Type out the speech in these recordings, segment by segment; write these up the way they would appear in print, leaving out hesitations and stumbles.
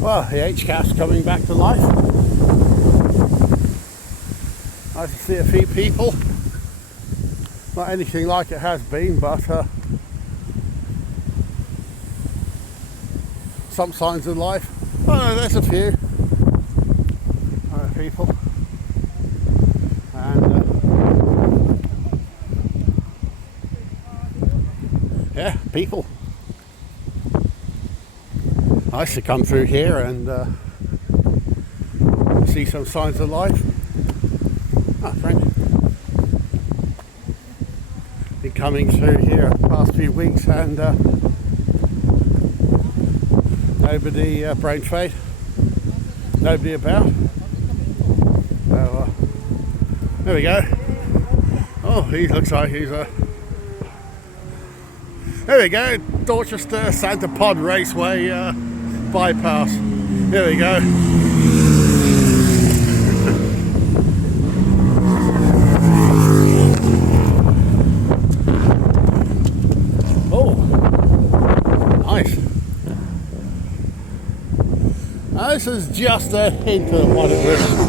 Well, the HCAF's coming back to life. I can see a few people. Not anything like it has been, but some signs of life. Oh no, there's a few people. And yeah, people. I used to come through here and see some signs of life. Ah, thank you. Been coming through here the past few weeks and nobody, brain fade, nobody about. So there we go. Oh, he looks like he's there we go, Dorchester Santa Pod Raceway bypass. Here we go. Oh, nice. Now, this is just a hint of what it is.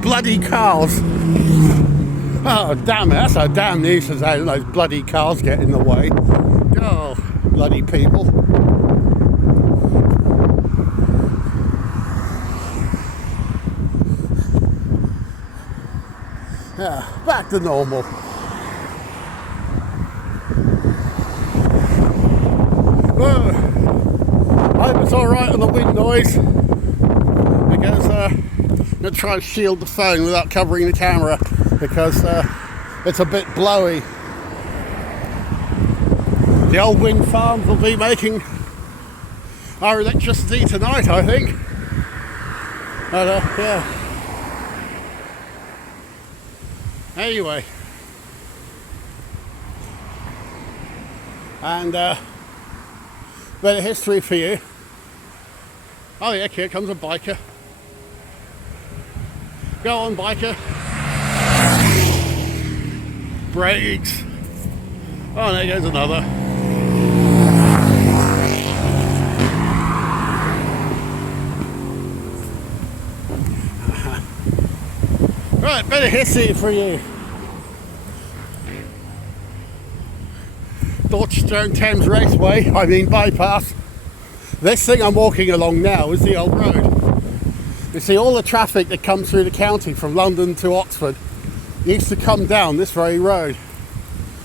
Bloody cars. Oh damn it, that's a damn nuisance how those bloody cars get in the way. Oh, bloody people. Yeah, back to normal. Well, I hope it's alright on the wind noise, because I'm going to try and shield the phone without covering the camera, because it's a bit blowy. The old wind farms will be making our electricity tonight, I think. But yeah. Anyway. And bit of history for you. Oh yeah, here comes a biker. Go on, biker. Brakes. Oh, there goes another. Right, bit of history for you. Dorchester and Thames Raceway, I mean bypass. This thing I'm walking along now is the old road. You see, all the traffic that comes through the county from London to Oxford used to come down this very road.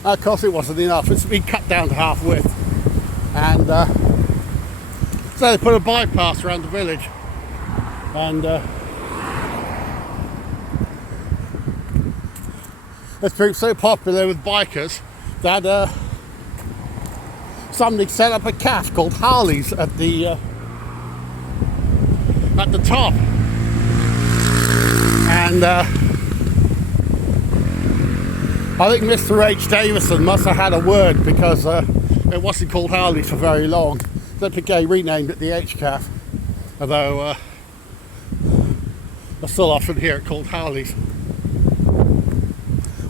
Of course it wasn't enough, it's been cut down to half width. And so they put a bypass around the village. And it's proved so popular with bikers that somebody set up a cafe called Harley's at the top. And I think Mr. H. Davison must have had a word, because it wasn't called Harley's for very long. So they renamed it the H Cafe, although I still often hear it called Harley's.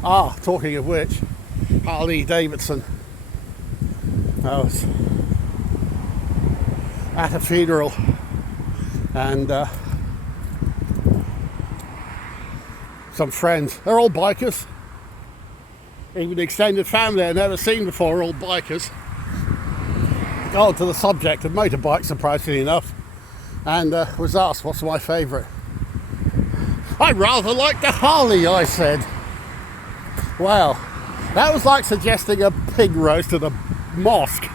Ah, talking of which, Harley Davidson. I was at a funeral and some friends, they're all bikers. Even the extended family I've never seen before are all bikers. Oh, to the subject of motorbikes, surprisingly enough, and was asked what's my favourite. I rather like the Harley, I said. Well, that was like suggesting a pig roast at a mosque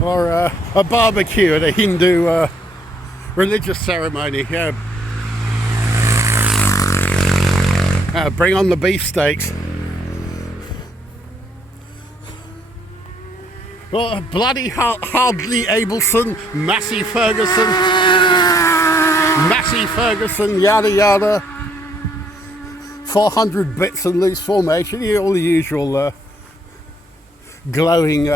or a barbecue at a Hindu religious ceremony. Yeah. Bring on the beefsteaks. Well, bloody Hardly Abelson, Massey Ferguson, yada yada. 400 bits and loose formation, all the usual glowing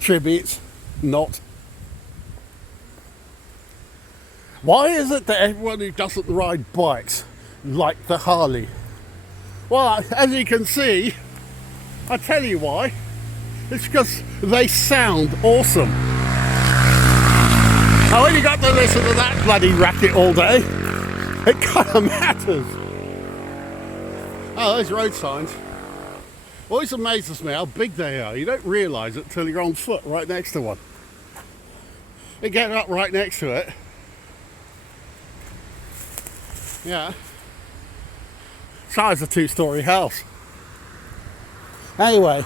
tributes. Not. Why is it that everyone who doesn't ride bikes like the Harley? Well, as you can see, I tell you why. It's because they sound awesome. Now when you got to listen to that bloody racket all day, it kind of matters. Oh, those road signs. Always amazes me how big they are. You don't realise it until you're on foot right next to one. You get up right next to it. Yeah. Size of a 2-story house. Anyway.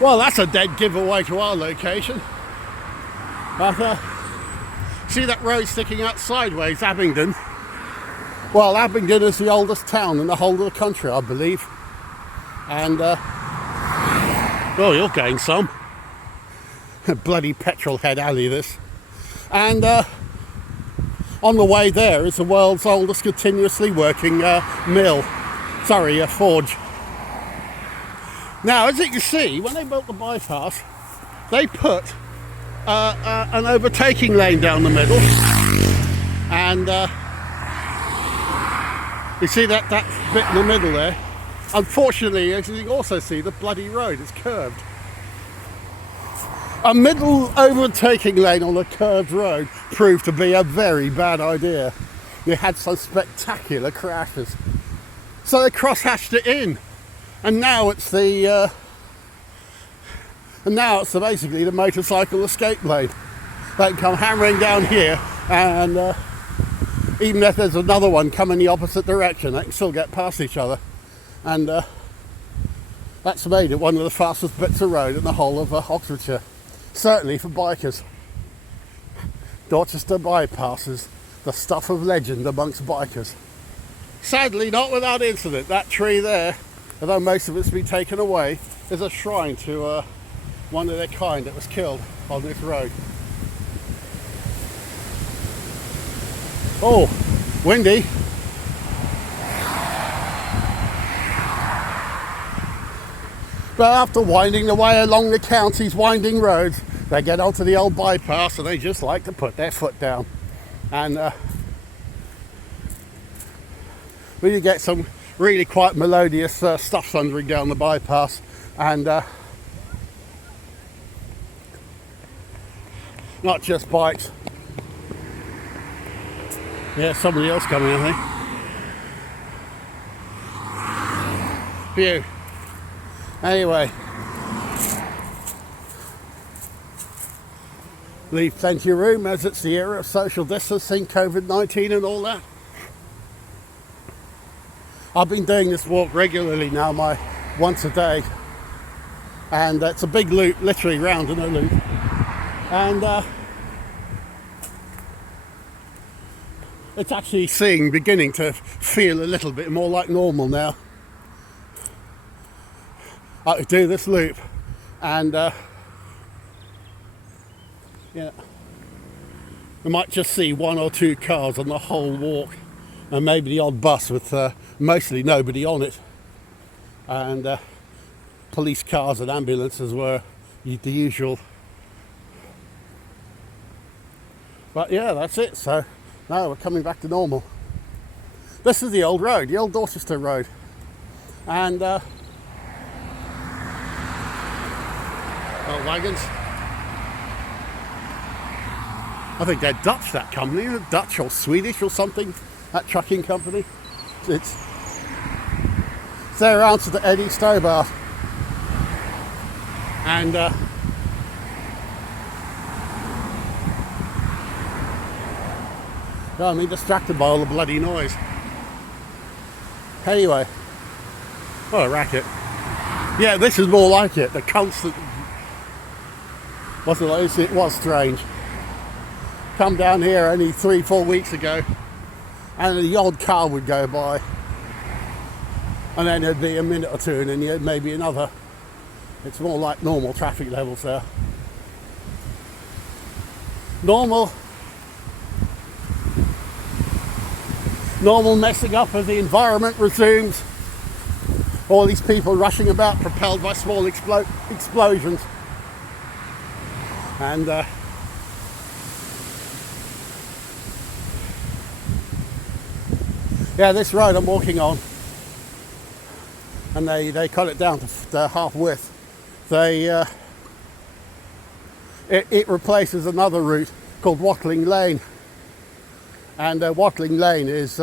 Well, that's a dead giveaway to our location. But, see that road sticking out sideways, Abingdon? Well, Abingdon is the oldest town in the whole of the country, I believe. And, oh, you're getting some. Bloody petrol head alley, this. And, on the way there is the world's oldest continuously working forge. Now, as you can see, when they built the bypass, they put an overtaking lane down the middle, and you see that bit in the middle there. Unfortunately, as you can also see, the bloody road is curved. A middle overtaking lane on a curved road proved to be a very bad idea. You had some spectacular crashes. So they cross-hatched it in. And now it's basically the motorcycle escape lane. They can come hammering down here, and even if there's another one coming the opposite direction, they can still get past each other. And that's made it one of the fastest bits of road in the whole of Oxfordshire. Certainly for bikers. Dorchester bypass is the stuff of legend amongst bikers. Sadly, not without incident. That tree there, although most of it's been taken away, is a shrine to one of their kind that was killed on this road. Oh, windy. But after winding the way along the county's winding roads, they get onto the old bypass and they just like to put their foot down. And well, you get some really quite melodious stuff thundering down the bypass, and not just bikes. Yeah, somebody else coming, I think. Phew. Anyway, leave plenty of room as it's the era of social distancing, COVID-19 and all that. I've been doing this walk regularly now, once a day, and it's a big loop, literally round in a loop, and it's actually beginning to feel a little bit more like normal now. I could do this loop, and yeah, I might just see 1 or 2 cars on the whole walk, and maybe the odd bus with mostly nobody on it, and police cars and ambulances were the usual. But yeah, that's it. So now we're coming back to normal. This is the old road, the old Dorchester road, and wagons. I think they're Dutch, that company, Dutch or Swedish or something, that trucking company. It's their answer to Eddie Stobart. And got me distracted by all the bloody noise. Anyway, what a racket. Yeah, this is more like it, the constant. Wasn't like it was strange. Come down here only 3-4 weeks ago, and the odd car would go by, and then there'd be a minute or two, and then maybe another. It's more like normal traffic levels there. Normal messing up as the environment resumes. All these people rushing about, propelled by small explosions. And Yeah, this road I'm walking on, and they cut it down to half width. It replaces another route called Watling Lane, and Watling Lane is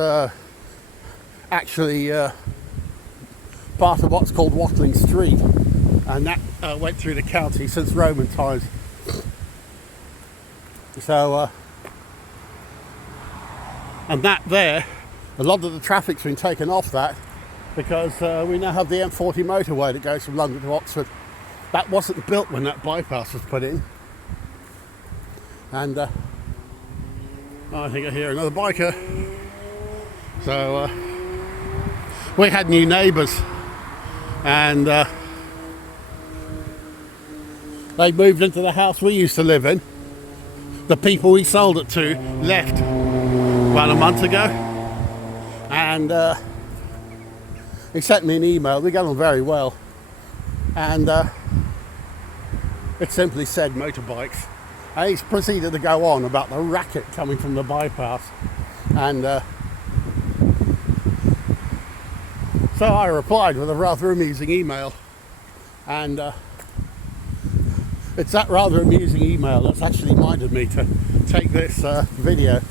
actually part of what's called Watling Street, and that went through the county since Roman times. So, and that there, a lot of the traffic's been taken off that because we now have the M40 motorway that goes from London to Oxford. That wasn't built when that bypass was put in. And I think I hear another biker. So we had new neighbours, and they moved into the house we used to live in. The people we sold it to left about a month ago, and he sent me an email. We got on very well, and it simply said motorbikes. And he's proceeded to go on about the racket coming from the bypass, and so I replied with a rather amusing email, and it's that rather amusing email that's actually minded me to take this video,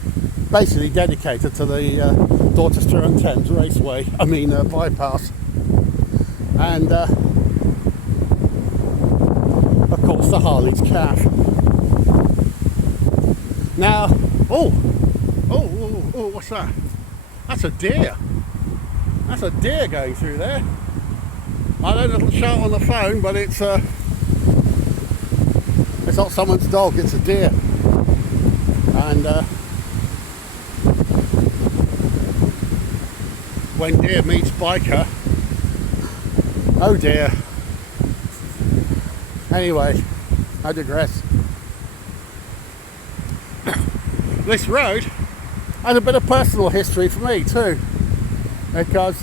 basically dedicated to the Dorchester and Thames raceway, bypass, and of course the Harley's calf. Now, what's that? That's a deer. That's a deer going through there. I know it'll show on the phone, but it's not someone's dog, it's a deer. And when deer meets biker, oh dear. Anyway, I digress. This road has a bit of personal history for me too, because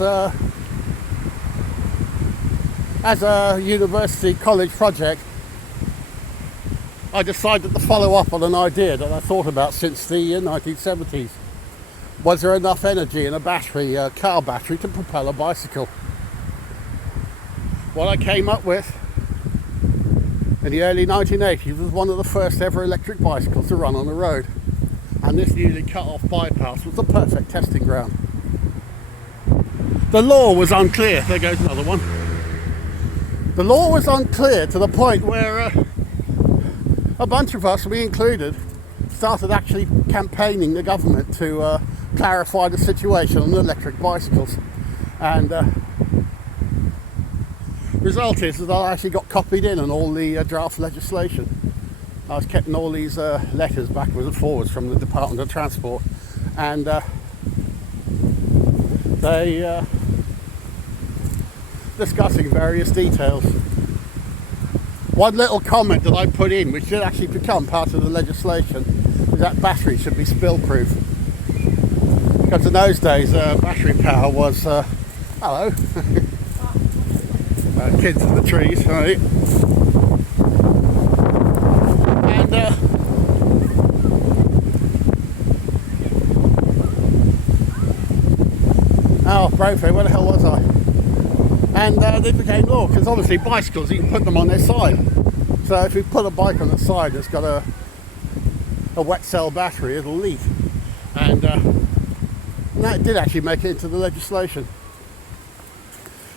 as a university college project, I decided to follow up on an idea that I thought about since the 1970s. Was there enough energy in a battery, car battery, to propel a bicycle? What I came up with in the early 1980s was one of the first ever electric bicycles to run on the road. And this newly cut off bypass was the perfect testing ground. The law was unclear. There goes another one. The law was unclear to the point where a bunch of us, me included, started actually campaigning the government to clarify the situation on electric bicycles. And result is that I actually got copied in on all the draft legislation. I was getting all these letters backwards and forwards from the Department of Transport, and they discussing various details. One little comment that I put in, which did actually become part of the legislation, is that batteries should be spill-proof. Because in those days, battery power was hello, kids in the trees, right? Brophy, where the hell was I? And they became law, because obviously bicycles, you can put them on their side. So if you put a bike on the side that's got a wet cell battery, it'll leak. And that did actually make it into the legislation.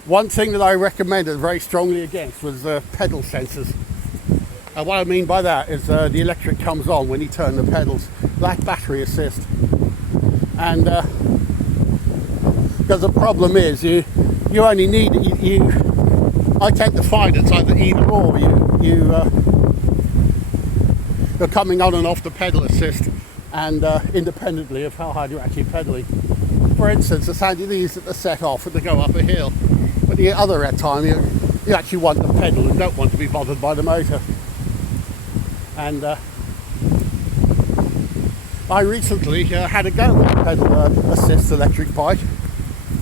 One thing that I recommended very strongly against was pedal sensors. And what I mean by that is the electric comes on when you turn the pedals, like battery assist. And because the problem is you only need I tend to find it's either or. You're coming on and off the pedal assist, and independently of how hard you're actually pedaling. For instance, it's handy to use it to set off and to go up a hill, but the other time you actually want the pedal and don't want to be bothered by the motor. And I recently had a go with a pedal assist electric bike,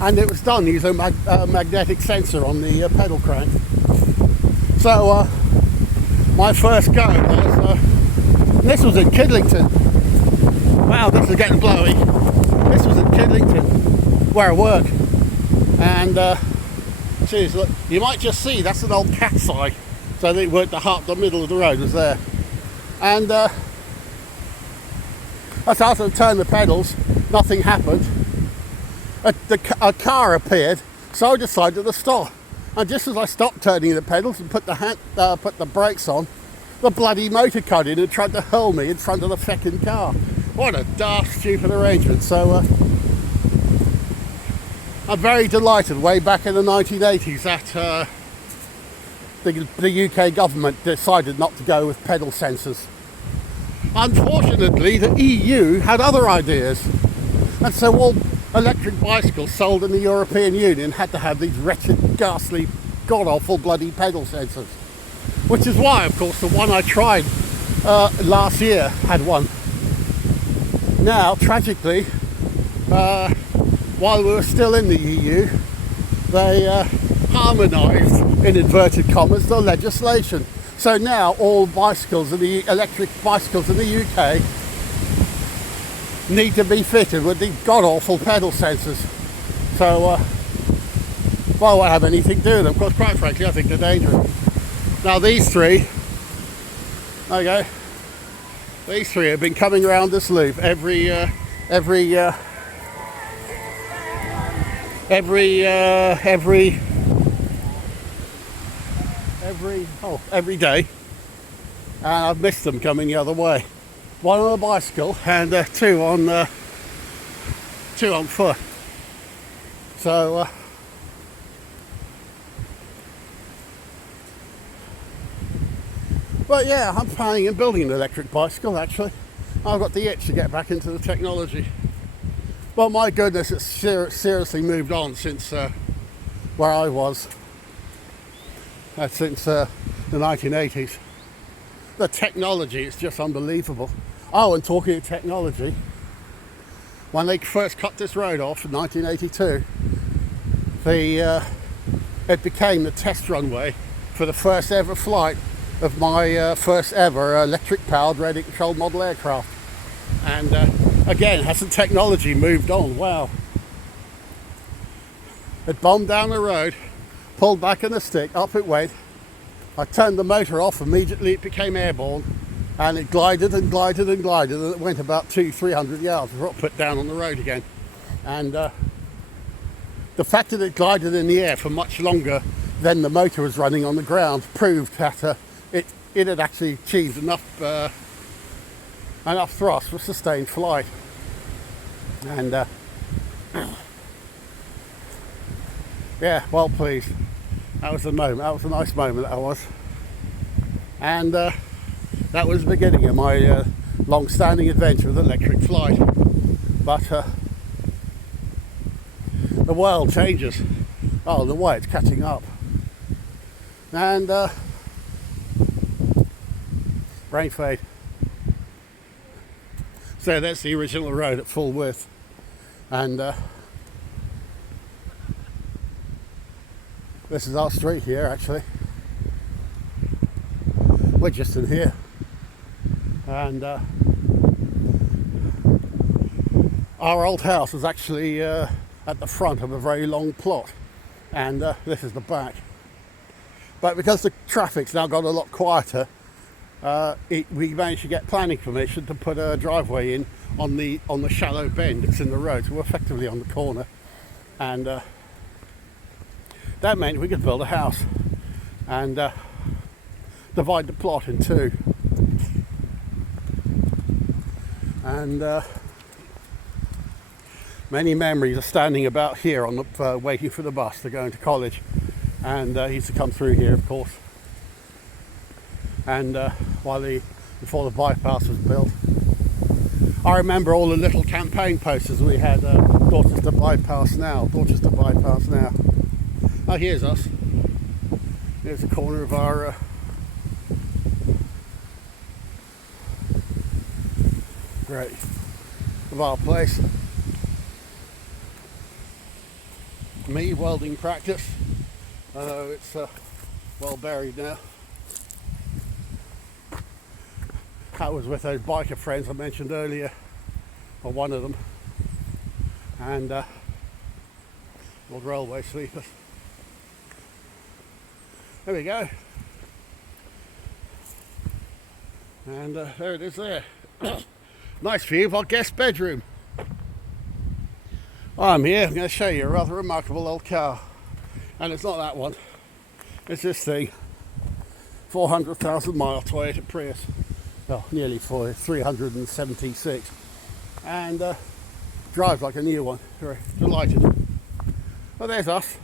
and it was done using a magnetic sensor on the pedal crank. So my first go was, this was in Kidlington. Wow, this is getting blowy. This was in Kidlington. where I work. And geez, look, you might just see that's an old cat's eye. So they were the middle of the road was there. And I started to turn the pedals, nothing happened. A car appeared, so I decided to stop. And just as I stopped turning the pedals and put the brakes on, the bloody motor cut in and tried to hurl me in front of the feckin' car. What a daft, stupid arrangement. So I'm very delighted way back in the 1980s that the UK government decided not to go with pedal sensors. Unfortunately, the EU had other ideas, and so all electric bicycles sold in the European Union had to have these wretched, ghastly, god-awful bloody pedal sensors. Which is why, of course, the one I tried last year had one. Now, tragically, while we were still in the EU, they harmonised, in inverted commas, the legislation. So now all bicycles, electric bicycles in the UK, need to be fitted with these god-awful pedal sensors. So, well, I won't have anything to do with them, because quite frankly, I think they're dangerous. Now these three, okay, these three have been coming around this loop every day, and I've missed them coming the other way. One on a bicycle and two on foot. So but yeah, I'm planning on building an electric bicycle actually. I've got the itch to get back into the technology. Well, my goodness, it's seriously moved on since where I was. Since the 1980s. The technology is just unbelievable. Oh, and talking of technology, when they first cut this road off in 1982, it became the test runway for the first ever flight of my first ever electric-powered radio-controlled model aircraft. And again, has the technology moved on? Wow. It bombed down the road, pulled back in the stick, up it went. I turned the motor off, immediately it became airborne, and it glided and glided and glided, and it went about 200-300 yards before it put down on the road again. And the fact that it glided in the air for much longer than the motor was running on the ground proved that it had actually achieved enough thrust for sustained flight. And yeah, well pleased. That was a moment. That was a nice moment. That was, and that was the beginning of my long-standing adventure with electric flight. But the world changes. Oh, the way it's catching up. And rain fade. So that's the original road at full width, and this is our street here actually. We're just in here, and our old house was actually at the front of a very long plot, and this is the back. But because the traffic's now got a lot quieter, we managed to get planning permission to put a driveway in on the shallow bend that's in the road, so we're effectively on the corner, and that meant we could build a house and divide the plot in two. And many memories are standing about here on the waiting for the bus to go into college, and he used to come through here, of course. And before the bypass was built, I remember all the little campaign posters we had. Dorchester bypass now, Dorchester bypass now. Oh, here's us. Here's the corner of our place. Me welding practice. I know it's well buried now. I was with those biker friends I mentioned earlier, or one of them, and Old railway sleepers. There we go. And there it is there. Nice view of our guest bedroom. I'm here, I'm going to show you a rather remarkable old car. And it's not that one. It's this thing. 400,000 mile Toyota Prius. Well, nearly 376. And drives like a new one. Very delighted. Well, there's us.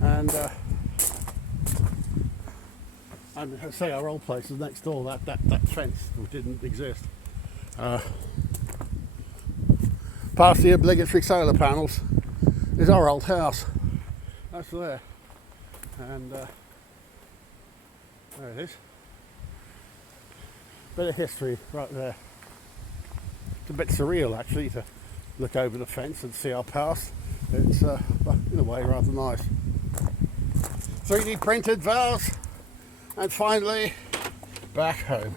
And I'm going to say our old place is next door. That fence didn't exist. Past the obligatory solar panels is our old house. That's there. And there it is. Bit of history right there. It's a bit surreal actually to look over the fence and see our past. It's in a way rather nice. 3D printed vase, and finally back home.